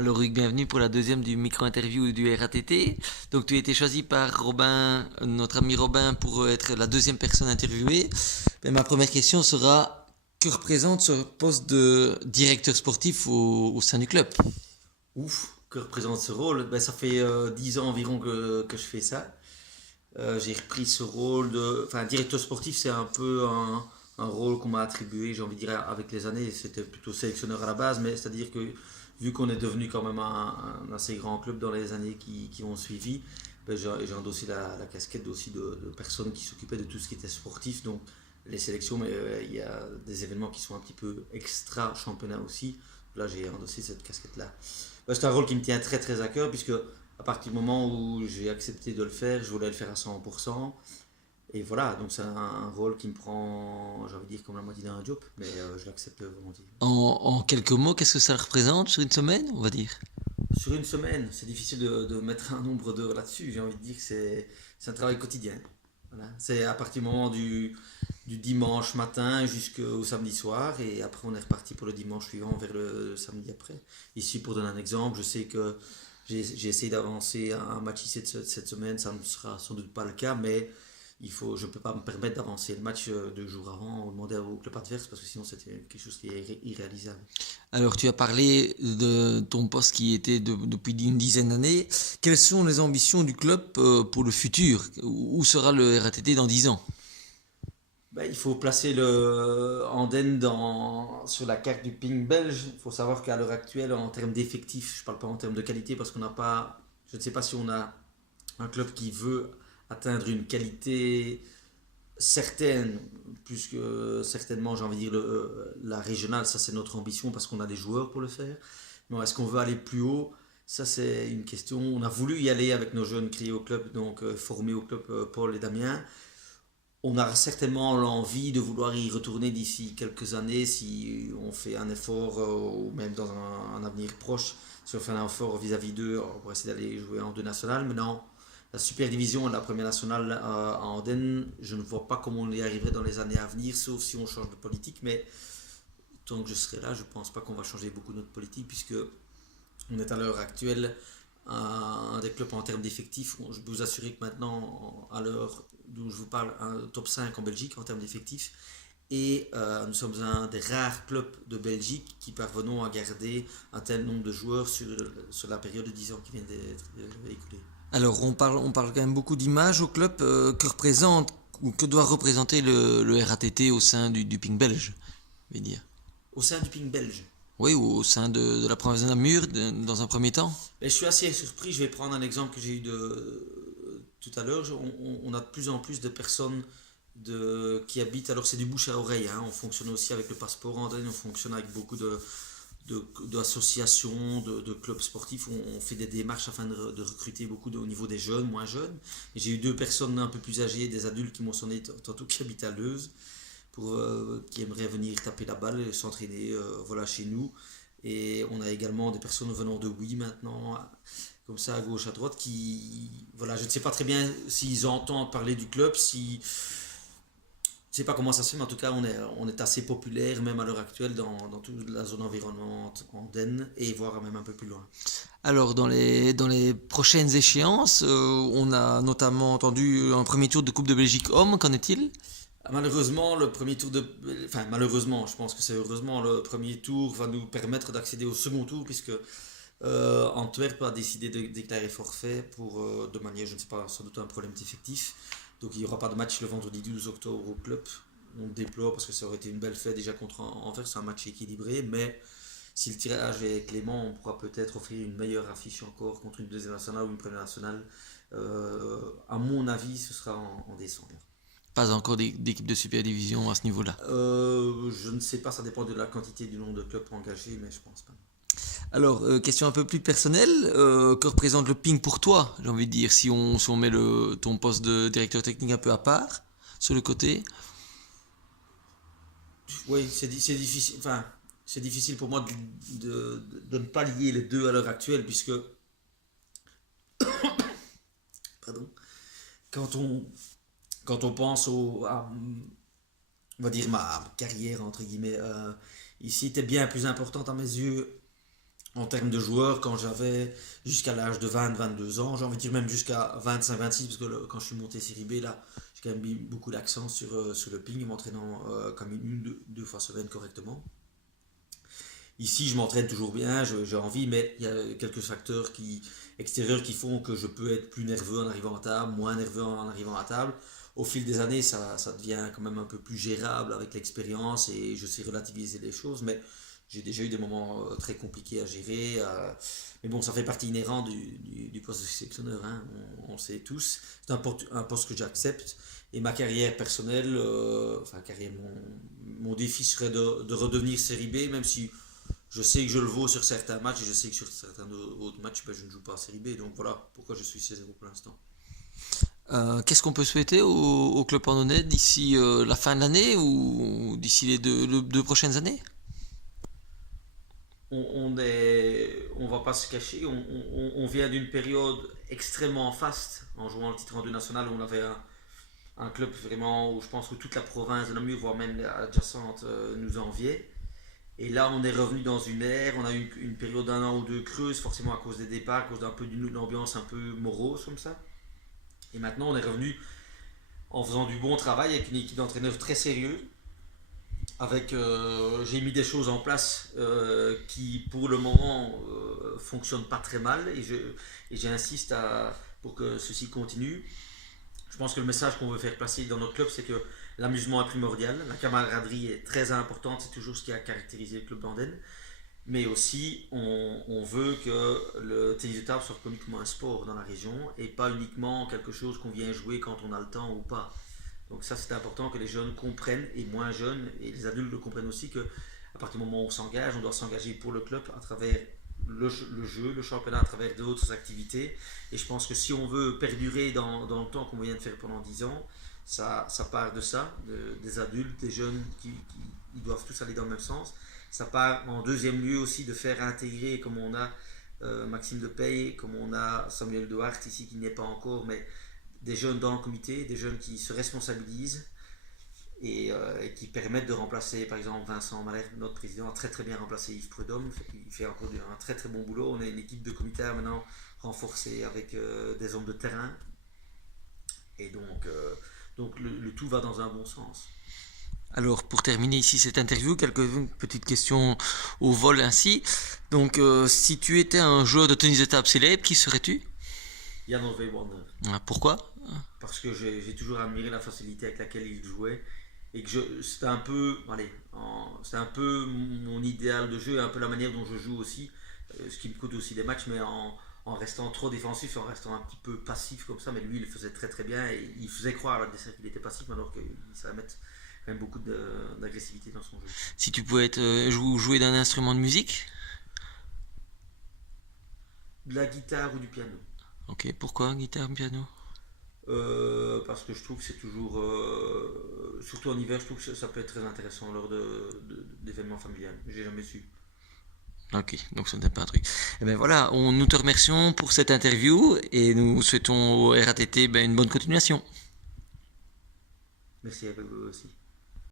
Alors Hugues, bienvenue pour la deuxième du micro-interview du RATT. Donc tu as été choisi par Robin, notre ami Robin, pour être la deuxième personne interviewée. Mais ma première question sera, que représente ce poste de directeur sportif au sein du club? Ouf, que représente ce rôle? Ben, ça fait 10 ans environ que je fais ça. J'ai repris ce rôle de... Enfin, directeur sportif, c'est un peu un rôle qu'on m'a attribué, j'ai envie de dire, avec les années. C'était plutôt sélectionneur à la base, mais c'est-à-dire que vu qu'on est devenu quand même un assez grand club dans les années qui ont suivi, ben, j'ai endossé la casquette aussi de personnes qui s'occupaient de tout ce qui était sportif. Donc, les sélections, mais il y a des événements qui sont un petit peu extra championnat aussi. Là, j'ai endossé cette casquette-là. Ben, c'est un rôle qui me tient très très à cœur, puisque à partir du moment où j'ai accepté de le faire, je voulais le faire à 100%. Et voilà, donc c'est un rôle qui me prend, j'ai envie de dire, comme la moitié d'un job, mais je l'accepte volontiers. En quelques mots, qu'est-ce que ça représente sur une semaine, on va dire? Sur une semaine, c'est difficile de mettre un nombre d'heures là-dessus. J'ai envie de dire que c'est un travail quotidien. Voilà. C'est à partir du moment du dimanche matin jusqu'au samedi soir, et après on est reparti pour le dimanche suivant vers le samedi après. Ici, pour donner un exemple, je sais que j'ai essayé d'avancer un match ici cette semaine, ça ne sera sans doute pas le cas, mais je ne peux pas me permettre d'avancer le match 2 jours avant ou demander au club adverse, parce que sinon c'était quelque chose qui est irréalisable. Alors tu as parlé de ton poste qui était depuis une dizaine d'années. Quelles sont les ambitions du club pour le futur? Où sera le RATT dans 10 ans? Ben, il faut placer le Anden sur la carte du ping belge. Il faut savoir qu'à l'heure actuelle, en termes d'effectifs, je ne parle pas en termes de qualité parce qu'on n'a pas. Je ne sais pas si on a un club qui veut atteindre une qualité certaine, plus que certainement, j'ai envie de dire, la régionale, ça c'est notre ambition parce qu'on a des joueurs pour le faire. Mais est-ce qu'on veut aller plus haut? Ça c'est une question. On a voulu y aller avec nos jeunes créés au club, donc formés au club Paul et Damien. On a certainement l'envie de vouloir y retourner d'ici quelques années si on fait un effort, ou même dans un avenir proche, si on fait un effort vis-à-vis d'eux pour essayer d'aller jouer en deux nationales. Maintenant, la super division et la première nationale à Andenne, je ne vois pas comment on y arriverait dans les années à venir, sauf si on change de politique. Mais tant que je serai là, je ne pense pas qu'on va changer beaucoup notre politique, puisque on est à l'heure actuelle un des clubs en termes d'effectifs. Je peux vous assurer que maintenant, à l'heure d'où je vous parle, un top 5 en Belgique en termes d'effectifs. Et nous sommes un des rares clubs de Belgique qui parvenons à garder un tel nombre de joueurs sur la période de 10 ans qui vient d'être écoulée. Alors, on parle quand même beaucoup d'images au club. Que représente ou que doit représenter le RATT au sein du Ping belge, je vais dire. Au sein du ping belge, Oui, ou au sein de la province de Namur, dans un premier temps. je suis assez surpris. Je vais prendre un exemple que j'ai eu tout à l'heure. On a de plus en plus de personnes qui habitent. Alors, c'est du bouche à oreille, hein. On fonctionne aussi avec le passeport en ligne. On fonctionne avec beaucoup d'associations, de clubs sportifs. On fait des démarches afin de recruter beaucoup au niveau des jeunes, moins jeunes. Et j'ai eu deux personnes un peu plus âgées, des adultes qui m'ont sonné tantôt, qui habitent à Leuze, qui aimeraient venir taper la balle et s'entraîner, voilà, chez nous. Et on a également des personnes venant de Oui maintenant, comme ça à gauche, à droite, qui, voilà, je ne sais pas très bien s'ils entendent parler du club, si, je sais pas comment ça se fait, mais en tout cas, on est assez populaire, même à l'heure actuelle, dans toute la zone environnante andenne, et voire même un peu plus loin. Alors, dans les prochaines échéances, on a notamment entendu un premier tour de Coupe de Belgique homme, qu'en est-il? Malheureusement, le premier tour de. Enfin, malheureusement, je pense que c'est heureusement, le premier tour va nous permettre d'accéder au second tour, puisque Antwerp a décidé de déclarer forfait pour, de manière, je ne sais pas, sans doute un problème d'effectif. Donc il n'y aura pas de match le vendredi 12 octobre au club. On le déplore parce que ça aurait été une belle fête déjà contre Anvers, c'est un match équilibré, mais si le tirage est clément, on pourra peut-être offrir une meilleure affiche encore contre une deuxième nationale ou une première nationale. À mon avis, ce sera en décembre. Pas encore d'équipe de super division à ce niveau-là. Je ne sais pas, ça dépend de la quantité du nombre de clubs engagés, mais je pense pas. Alors, question un peu plus personnelle, que représente le ping pour toi? J'ai envie de dire, si on met ton poste de directeur technique un peu à part, sur le côté. Oui, c'est difficile. Enfin, c'est difficile pour moi de ne pas lier les deux à l'heure actuelle, puisque, pardon, quand on, quand on pense on va dire ma carrière entre guillemets, ici était bien plus importante à mes yeux En termes de joueurs, quand j'avais jusqu'à l'âge de 20-22 ans, j'ai envie de dire même jusqu'à 25-26, parce que quand je suis monté série B, là, j'ai quand même mis beaucoup d'accent sur le ping, m'entraînant comme deux fois semaine correctement. Ici, je m'entraîne toujours bien, j'ai envie, mais il y a quelques facteurs extérieurs qui font que je peux être plus nerveux en arrivant à table, moins nerveux en arrivant à table. Au fil des années, ça devient quand même un peu plus gérable avec l'expérience et je sais relativiser les choses, mais j'ai déjà eu des moments très compliqués à gérer. Mais bon, ça fait partie inhérente du poste de sélectionneur, hein, on le sait tous. C'est un poste que j'accepte. Et ma carrière personnelle, enfin, mon défi serait de redevenir série B, même si je sais que je le vaux sur certains matchs et je sais que sur certains autres matchs, ben, je ne joue pas en série B. Donc voilà pourquoi je suis C0 pour l'instant. Qu'est-ce qu'on peut souhaiter au club pandonais d'ici la fin de l'année ou d'ici les deux prochaines années? On va pas se cacher, on vient d'une période extrêmement faste en jouant le titre en 2 national où on avait un club vraiment où je pense que toute la province de Namur, voire même adjacente, nous enviait. Et là, on est revenu dans une ère, on a eu une période d'un an ou deux creuse, forcément à cause des départs, à cause d'un peu d'une ambiance un peu morose comme ça. Et maintenant, on est revenu en faisant du bon travail avec une équipe d'entraîneurs très sérieuse. J'ai mis des choses en place qui, pour le moment, fonctionnent pas très mal, et j'insiste pour que ceci continue. Je pense que le message qu'on veut faire passer dans notre club, c'est que l'amusement est primordial, la camaraderie est très importante, c'est toujours ce qui a caractérisé le club d'Andenne. Mais aussi, on veut que le tennis de table soit reconnu comme un sport dans la région et pas uniquement quelque chose qu'on vient jouer quand on a le temps ou pas. Donc ça, c'est important que les jeunes comprennent, et moins jeunes, et les adultes le comprennent aussi, que à partir du moment où on s'engage, on doit s'engager pour le club à travers le jeu, le championnat, à travers d'autres activités. Et je pense que si on veut perdurer dans le temps qu'on vient de faire pendant 10 ans, ça part de ça, des adultes, des jeunes ils doivent tous aller dans le même sens. Ça part en deuxième lieu aussi de faire intégrer, comme on a Maxime Depaye, comme on a Samuel Duarte ici qui n'y est pas encore, mais des jeunes dans le comité, des jeunes qui se responsabilisent et qui permettent de remplacer, par exemple, Vincent Malher, notre président, a très très bien remplacé Yves Prudhomme, il fait encore un très très bon boulot. On a une équipe de comité maintenant renforcée avec des hommes de terrain, et donc le tout va dans un bon sens. Alors, pour terminer ici cette interview, quelques petites questions au vol ainsi. Donc, si tu étais un joueur de tennis de table célèbre, qui serais-tu? Jan Ove Warner. Pourquoi? Parce que j'ai toujours admiré la facilité avec laquelle il jouait, et que c'était un peu, c'était un peu mon idéal de jeu, et un peu la manière dont je joue aussi, ce qui me coûte aussi des matchs, mais en restant trop défensif, en restant un petit peu passif comme ça. Mais lui, il le faisait très très bien, et il faisait croire à l'adversaire qu'il était passif, alors qu'il savait mettre quand même beaucoup d'agressivité dans son jeu. Si tu pouvais jouer d'un instrument de musique? De la guitare ou du piano. Ok, pourquoi guitare, piano? Parce que je trouve que c'est toujours, surtout en hiver, je trouve que ça peut être très intéressant lors d'événements familiales. J'ai jamais su. Ok, donc ce n'est pas un truc. Et ben voilà, nous te remercions pour cette interview et nous souhaitons au RATT une bonne continuation. Merci à vous aussi.